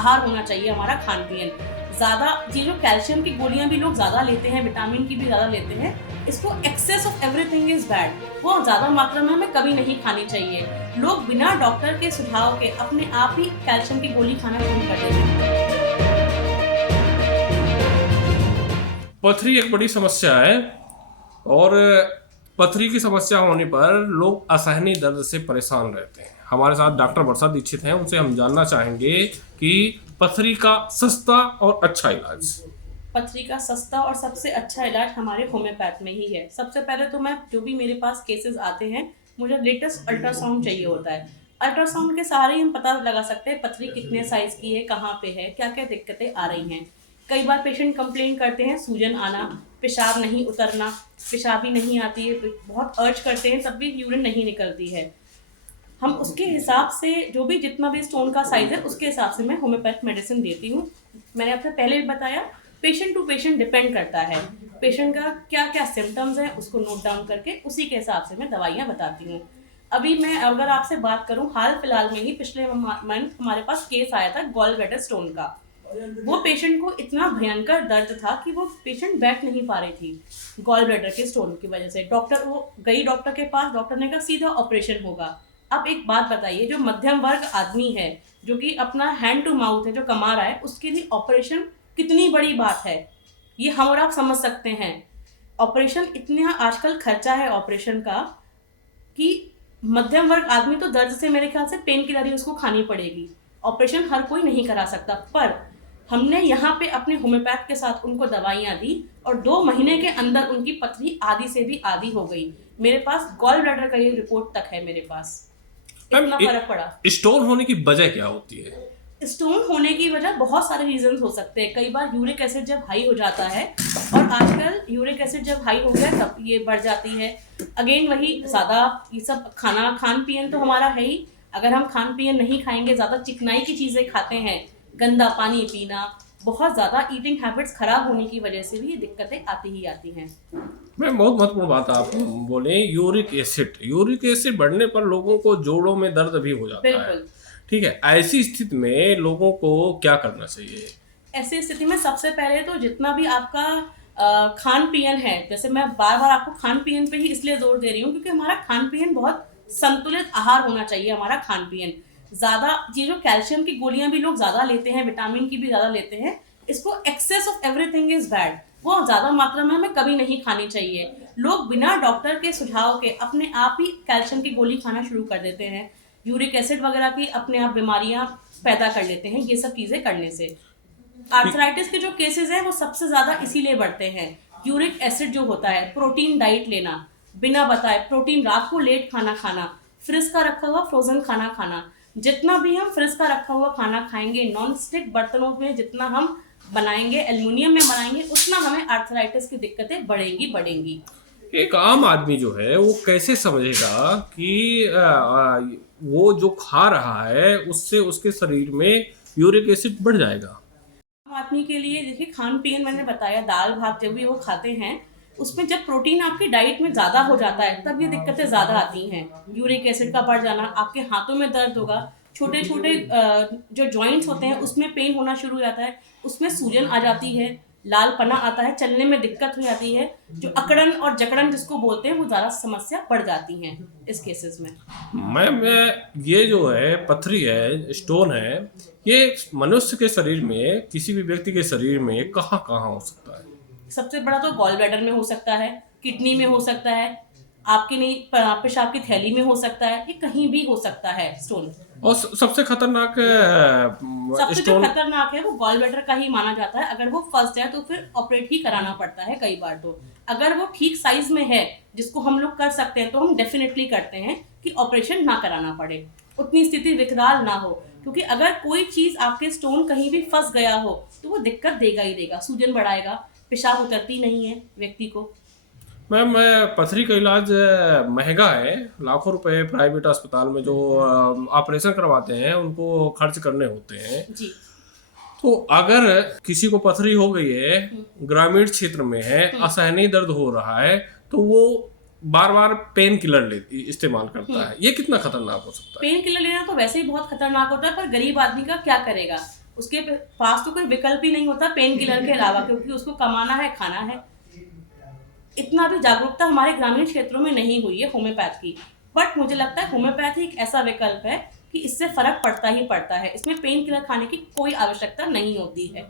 आहार होना चाहिए हमारा खान पीन। ज़्यादा ये जो कैल्शियम की गोलियां भी लोग ज़्यादा लेते हैं, विटामिन की भी ज़्यादा लेते हैं, इसको excess of everything is bad. वो ज़्यादा मात्रा में हमें कभी नहीं खानी चाहिए। लोग बिना डॉक्टर के सुझाव के अपने आप ही कैल्शियम की गोली खाना शुरू कर देते हैं। पथरी एक बड़ी समस्या है और पथरी की समस्या होने पर लोग असहनीय दर्द से परेशान रहते हैं। हमारे साथ डॉक्टर वर्षा दीक्षित हैं, उनसे हम जानना चाहेंगे कि पथरी का सस्ता और अच्छा इलाज। पथरी का सस्ता और सबसे अच्छा इलाज हमारे होम्योपैथ में ही है। सबसे पहले तो मैं जो भी मेरे पास केसेस आते हैं, मुझे लेटेस्ट अल्ट्रासाउंड चाहिए होता है। अल्ट्रासाउंड के सहारे ही हम पता लगा सकते हैं पथरी कितने साइज की है, कहाँ पे है, क्या क्या दिक्कतें आ रही हैं। कई बार पेशेंट कंप्लेन करते हैं सूजन आना, पेशाब नहीं उतरना, पेशाब ही नहीं आती है, बहुत अर्ज करते हैं तब भी यूरिन नहीं निकलती है। हम उसके हिसाब से जो भी जितना भी स्टोन का साइज है उसके हिसाब से मैं होम्योपैथ मेडिसिन देती हूँ। मैंने आपसे पहले भी बताया, पेशेंट टू पेशेंट डिपेंड करता है। पेशेंट का क्या क्या सिम्टम्स हैं उसको नोट डाउन करके उसी के हिसाब से मैं दवाइयाँ बताती हूँ। अभी मैं अगर आपसे बात करूँ, हाल फिलहाल में ही पिछले मंथ हमारे पास केस आया था गॉल ब्लैडर स्टोन का। वो पेशेंट को इतना भयंकर दर्द था कि वो पेशेंट बैठ नहीं पा रही थी गॉल ब्लैडर के स्टोन की वजह से। डॉक्टर वो गई डॉक्टर के पास, डॉक्टर ने कहा सीधा ऑपरेशन होगा। अब एक बात बताइए, जो मध्यम वर्ग आदमी है, जो कि अपना हैंड टू माउथ है, जो कमा रहा है, उसके लिए ऑपरेशन कितनी बड़ी बात है, ये हम और आप समझ सकते हैं। ऑपरेशन इतना आजकल खर्चा है ऑपरेशन का कि मध्यम वर्ग आदमी तो दर्द से मेरे ख्याल से पेन किलर ही उसको खानी पड़ेगी। ऑपरेशन हर कोई नहीं करा सकता, पर हमने यहाँ पे अपने होम्योपैथ के साथ उनको दवाइयाँ दी और 2 महीने के अंदर उनकी पथरी आधी से भी आधी हो गई। मेरे पास गॉल ब्लैडर का ये रिपोर्ट तक है मेरे पास, मैम, इतना फर्क पड़ा। स्टोन होने की वजह क्या होती है? स्टोन होने की वजह बहुत सारे रीजंस हो सकते हैं। कई बार यूरिक एसिड जब हाई हो जाता है, और आजकल यूरिक एसिड जब हाई हो गया तब ये बढ़ जाती है। अगेन वही ज़्यादा ये सब खान पियन तो हमारा है ही। अगर हम खान पियन नहीं खाएंगे, ज़्यादा चिकनाई की चीज़ें खाते हैं, गंदा पानी पीना, बहुत ज़्यादा ईटिंग हैबिट्स खराब होने की वजह से भी ये दिक्कतें आती ही आती हैं। मैं बहुत महत्वपूर्ण बात आप बोले, यूरिक एसिड बढ़ने पर लोगों को जोड़ों में दर्द भी हो जाता है। बिल्कुल। ठीक है, ऐसी स्थिति में लोगों को क्या करना चाहिए? ऐसी स्थिति में सबसे पहले तो जितना भी आपका खान पियन है, जैसे मैं बार बार आपको खान पियन पे ही इसलिए जोर दे रही हूँ क्योंकि हमारा खान पियन बहुत संतुलित आहार होना चाहिए। हमारा खान पियन ज़्यादा, ये जो कैल्शियम की गोलियां भी लोग ज़्यादा लेते हैं, विटामिन की भी ज़्यादा लेते हैं, इसको excess of everything is bad. वो ज़्यादा मात्रा में हमें कभी नहीं खानी चाहिए। लोग बिना डॉक्टर के सुझाव के अपने आप ही कैल्शियम की गोली खाना शुरू कर देते हैं। यूरिक एसिड वगैरह की अपने आप बीमारियां पैदा कर लेते हैं ये सब चीज़ें करने से। आर्थराइटिस के जो केसेस हैं वो सबसे ज़्यादा इसीलिए बढ़ते हैं। यूरिक एसिड जो होता है, प्रोटीन डाइट लेना बिना बताए, प्रोटीन रात को लेट खाना खाना, फ्रिज का रखा हुआ फ्रोजन खाना खाना, जितना भी हम फ्रिज का रखा हुआ खाना खाएंगे, नॉन स्टिक बर्तनों में जितना हम बनाएंगे, एल्युमिनियम में बनाएंगे, उतना हमें आर्थराइटिस की दिक्कतें बढ़ेंगी। एक आम आदमी जो है वो कैसे समझेगा कि वो जो खा रहा है उससे उसके शरीर में यूरिक एसिड बढ़ जाएगा? आम आदमी के लिए देखिए, खान पीन मैंने बताया, दाल भात जब भी वो खाते हैं, उसमें जब प्रोटीन आपकी डाइट में ज़्यादा हो जाता है तब ये दिक्कतें ज़्यादा आती हैं। यूरिक एसिड का बढ़ जाना, आपके हाथों में दर्द होगा, छोटे छोटे जो जॉइंट्स होते हैं उसमें पेन होना शुरू हो जाता है, उसमें सूजन आ जाती है, लाल पना आता है, चलने में दिक्कत हो जाती है, जो अकड़न और जकड़न जिसको बोलते हैं वो ज़्यादा समस्या बढ़ जाती हैं इस केसेस में। मैम, ये जो है पथरी है, स्टोन है, ये मनुष्य के शरीर में, किसी भी व्यक्ति के शरीर में कहाँ कहाँ हो सकता है? सबसे बड़ा तो गॉल ब्लैडर में हो सकता है, किडनी में हो सकता है, आपके नहीं पेशाब की थैली में हो सकता है, ये कहीं भी हो सकता है स्टोन। और सबसे खतरनाक सबसे जो स्टोन? खतरनाक है वो गॉल ब्लैडर का ही माना जाता है। अगर वो फंस जाए तो फिर ऑपरेट ही कराना पड़ता है कई बार। तो अगर वो ठीक साइज में है जिसको हम लोग कर सकते हैं तो हम डेफिनेटली करते हैं कि ऑपरेशन ना कराना पड़े, उतनी स्थिति विकराल ना हो। क्योंकि अगर कोई चीज आपके स्टोन कहीं भी फंस गया हो तो वो दिक्कत देगा ही देगा, सूजन बढ़ाएगा, पेशाब उतरती नहीं है व्यक्ति को। मैम, पथरी का इलाज महंगा है, लाखों रुपए प्राइवेट अस्पताल में जो ऑपरेशन करवाते हैं उनको खर्च करने होते हैं। जी। तो अगर किसी को पथरी हो गई है, ग्रामीण क्षेत्र में है, असहनीय दर्द हो रहा है, तो वो बार बार पेन किलर इस्तेमाल करता है, ये कितना खतरनाक हो सकता है? पेन किलर लेना तो वैसे ही बहुत खतरनाक होता है, पर गरीब आदमी का क्या करेगा, उसके पास तो कोई विकल्प ही नहीं होता पेन किलर के अलावा, क्योंकि उसको कमाना है, खाना है। इतना भी जागरूकता हमारे ग्रामीण क्षेत्रों में नहीं हुई है होम्योपैथ की। बट मुझे लगता है होम्योपैथी एक ऐसा विकल्प है कि इससे फ़र्क पड़ता ही पड़ता है। इसमें पेन किलर खाने की कोई आवश्यकता नहीं होती है।